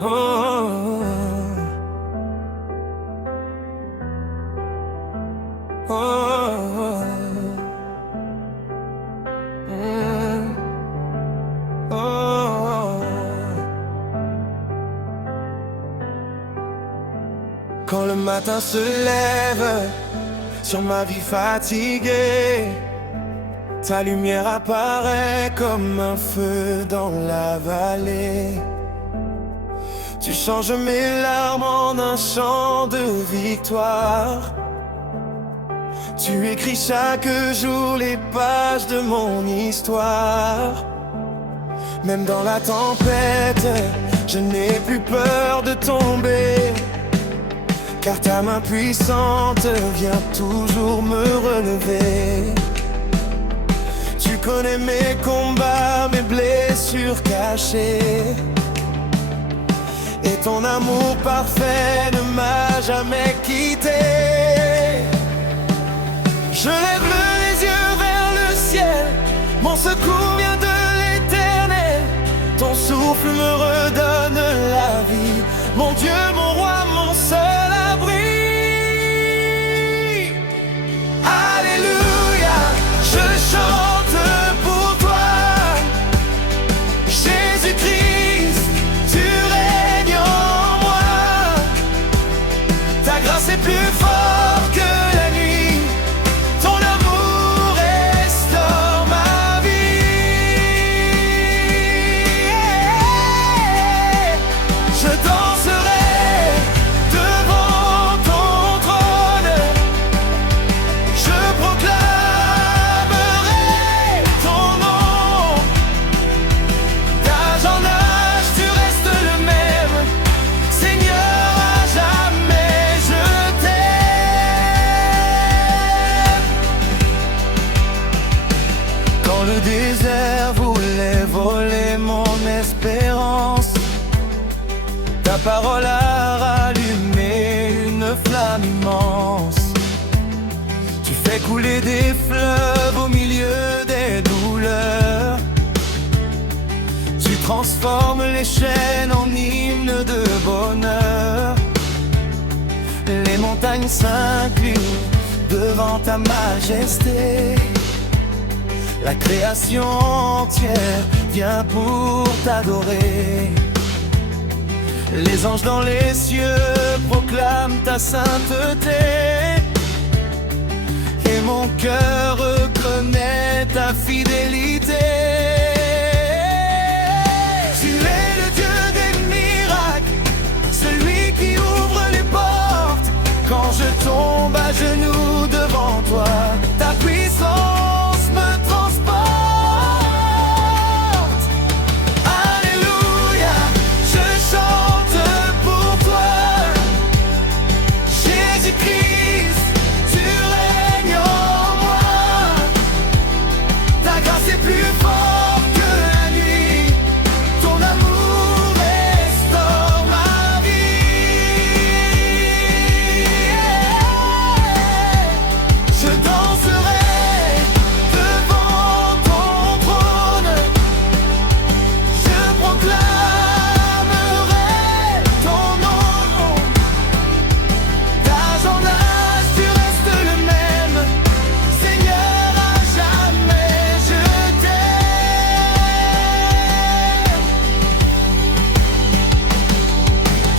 Oh, oh, oh, mm, oh. Quand le matin se lève sur ma vie fatiguée, ta lumière apparaît comme un feu dans la vallée. Tu changes mes larmes en un chant de victoire. Tu écris chaque jour les pages de mon histoire. Même dans la tempête, je n'ai plus peur de tomber, car ta main puissante vient toujours me relever. Tu connais mes combats, mes blessures cachées, et ton amour parfait ne m'a jamais quitté. Je lève les yeux vers le ciel, mon secours vient de l'Éternel. Ton souffle me redonne la vie, mon Dieu, mon roi, mon seul abri. Alléluia, je chante pour toi, Jésus-Christ, tu règnes en moi. Ta grâce est plus forte que la nuit, ton amour restaure ma vie. Je danserai devant ton trône, je proclamerai ton nom. D'âge en âge, tu restes le même, Seigneur, à jamais je t'aime. Quand le désert voulait voler mon espérance, ta parole a rallumé une flamme immense. Tu fais couler des fleuves au milieu des douleurs. Tu transformes les chaînes en hymnes de bonheur. Les montagnes s'inclinent devant ta majesté. La création entière vient pour t'adorer. Les anges dans les cieux proclament ta sainteté, et mon cœur reconnaît ta fidélité. Tu es le Dieu des miracles, celui qui ouvre les portes. Quand je tombe à genoux devant toi, ta puissance me transporte. Alléluia, je chante pour toi, Jésus-Christ, tu règnes en moi. Ta grâce est plus forte que la nuit, ton amour restaure ma vie. Je danserai devant ton trône, je proclamerai ton nom. D'âge en âge, tu restes le même, Seigneur, à jamais je t'aime.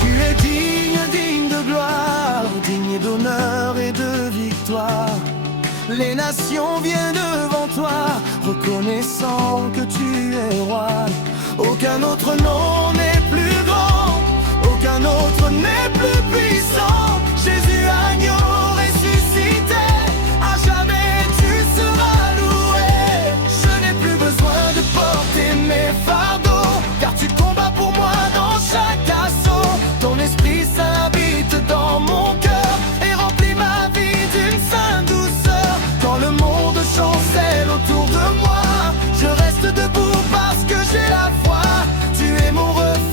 Tu es digne, digne de gloire, digne d'honneur et de victoire. Les nations viennent devant toi, reconnaissant que tu es roi. Aucun autre nom n'est plus grand, aucun autre n'est plus puissant. Jésus, agneau ressuscité, à jamais tu seras loué. Je n'ai plus besoin de porter mes fardeaux, car tu combats pour moi dans chaque assaut. Ton esprit s'habite dans mon cœur et remplit ma vie d'une sainte douceur. Quand le monde chancelle autour de moi, je reste debout parce que j'ai la foi. Tu es mon refuge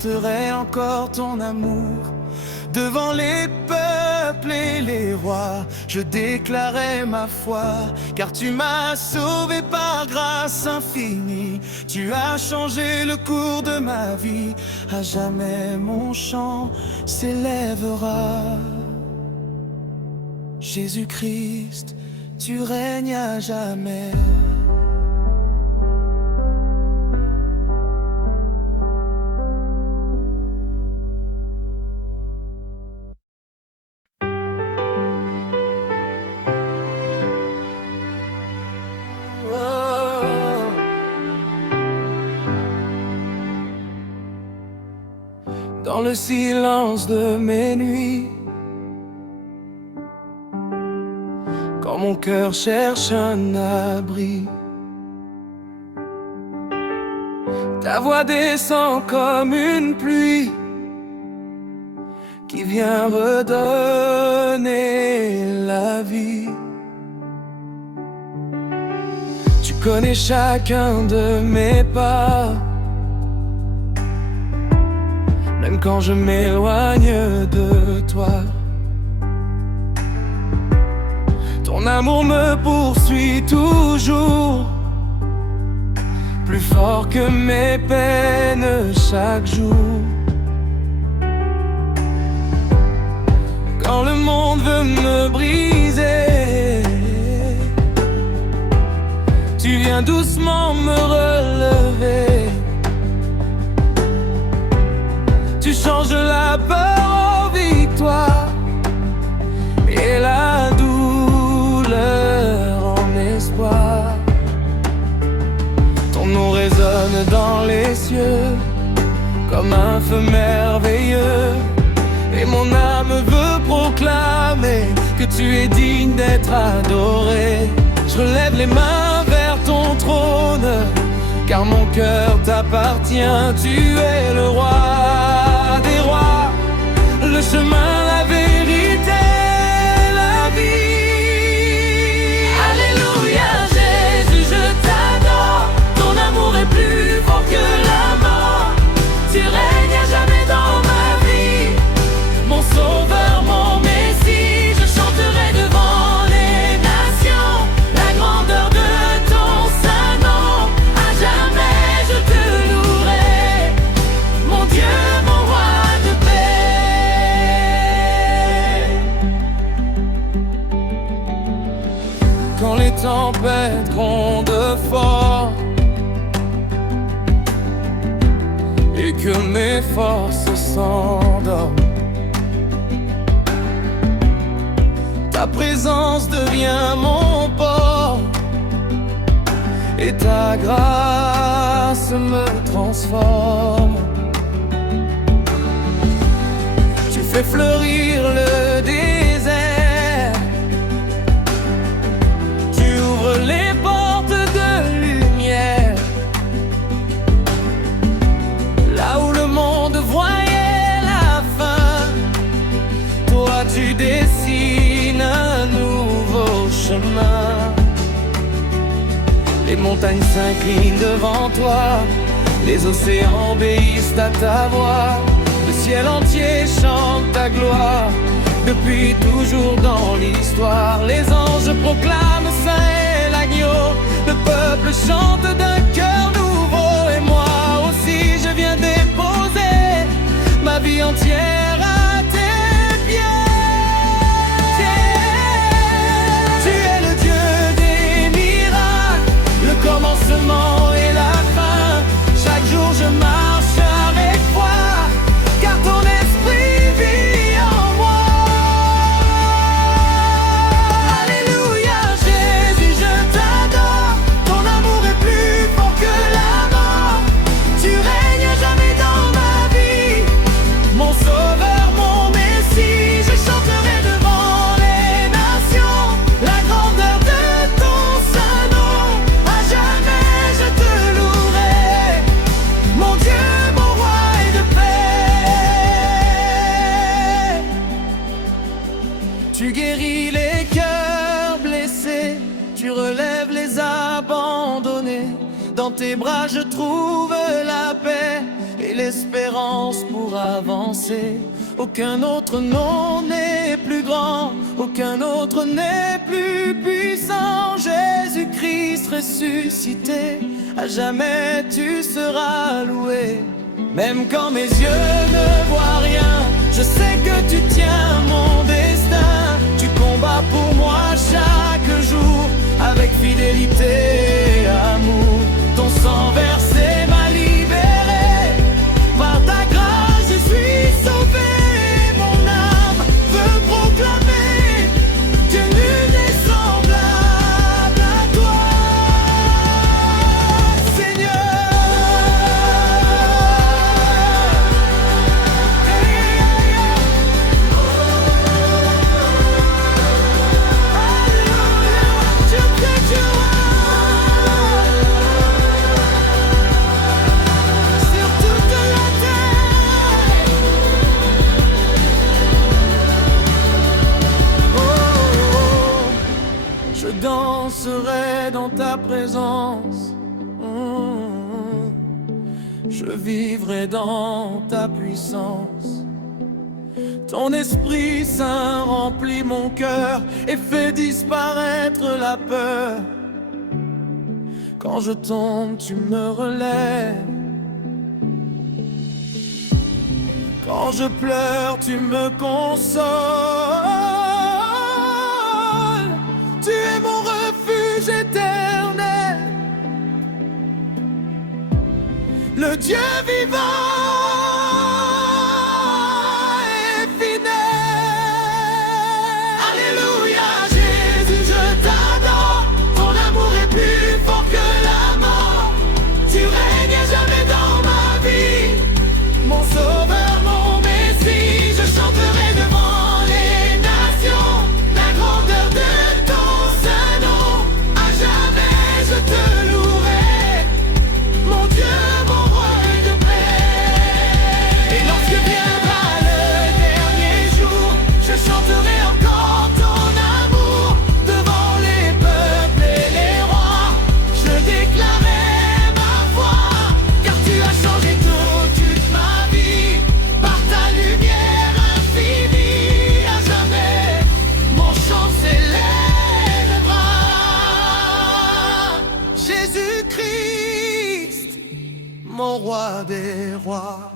chanterai encore ton amour. Devant les peuples et les rois, je déclarerai ma foi, car tu m'as sauvé par grâce infinie. Tu as changé le cours de ma vie, à jamais mon chant s'élèvera. Jésus-Christ, tu règnes à jamais. Dans le silence de mes nuits, quand mon cœur cherche un abri, ta voix descend comme une pluie qui vient redonner la vie. Tu connais chacun de mes pas, même quand je m'éloigne de toi. Ton amour me poursuit toujours, plus fort que mes peines chaque jour. Quand le monde veut me briser, tu viens doucement me relever. Tu changes la peur en victoire et la douleur en espoir. Ton nom résonne dans les cieux comme un feu merveilleux, et mon âme veut proclamer que tu es digne d'être adoré. Je relève les mains vers ton trône, car mon cœur t'appartient. Tu es le roi des rois, le chemin, la vérité, la vie. Alléluia, Jésus, je t'adore. Ton amour est plus fort que la mort. Tu règnes à jamais dans ma vie, mon sauveur, mon messie. Je chanterai devant les nations la grandeur de ton saint nom. À jamais je te louerai, mon Dieu, mon roi de paix. Quand les tempêtes grondent fort et que mes forces s'endorment, ta présence devient mon port et ta grâce me transforme. Tu fais fleurir le désert, tu ouvres les portes de lumière. Là où le monde voyait la fin, toi tu dessines un nouveau chemin. Les montagnes s'inclinent devant toi, les océans obéissent à ta voix. Le ciel entier chante ta gloire, depuis toujours dans l'histoire. Les anges proclament saint est l'agneau, le peuple chante d'un cœur nouveau. Et moi aussi je viens déposer ma vie entière à tes pieds. Tu es le Dieu des miracles, le commencement et la fin. Chaque jour je marche avec foi, car ton esprit vit en moi. Alléluia, Jésus, je t'adore. Ton amour est plus fort que la mort. Tu règnes à jamais dans ma vie, mon sauveur, mon messie. Je chanterai devant les nations la grandeur de ton saint nom. À jamais je te louerai, mon Dieu, mon roi et de paix. Tu guéris les cœurs blessés, tu relèves les abandonnés. Dans tes bras je trouve la paix et l'espérance pour avancer. Aucun autre nom n'est plus grand, aucun autre n'est plus puissant. Jésus-Christ ressuscité, à jamais tu seras loué. Même quand mes yeux ne voient rien, je sais que tu tiens mon destin. Tu combats pour moi chaque jour, avec fidélité et amour. Ton sang versé m'a libéré, par ta grâce je suis sauvé. Mon âme veut proclamer que nul n'est semblable à toi, Seigneur. Je danserai dans ta présence, je vivrai dans ta puissance. Ton Esprit Saint remplit mon cœur et fait disparaître la peur. Quand je tombe, tu me relèves. Quand je pleure, tu me consoles. Tu es mon refuge éternel, le Dieu vivant et fidèle. Alléluia, Jésus, je t'adore. Ton amour est plus fort que la mort. Tu règnes à jamais dans ma vie, mon sauveur, mon Messie. Je chanterai devant les nations la grandeur de je te louerai, mon Dieu, mon roi de paix. Et lorsque viendra le dernier jour, je chanterai encore ton amour devant les peuples et les rois. Je déclarerai ma foi, car tu as changé toute ma vie par ta lumière infinie. À jamais, mon chant s'élèvera. Jésus-Christ, mon roi des rois.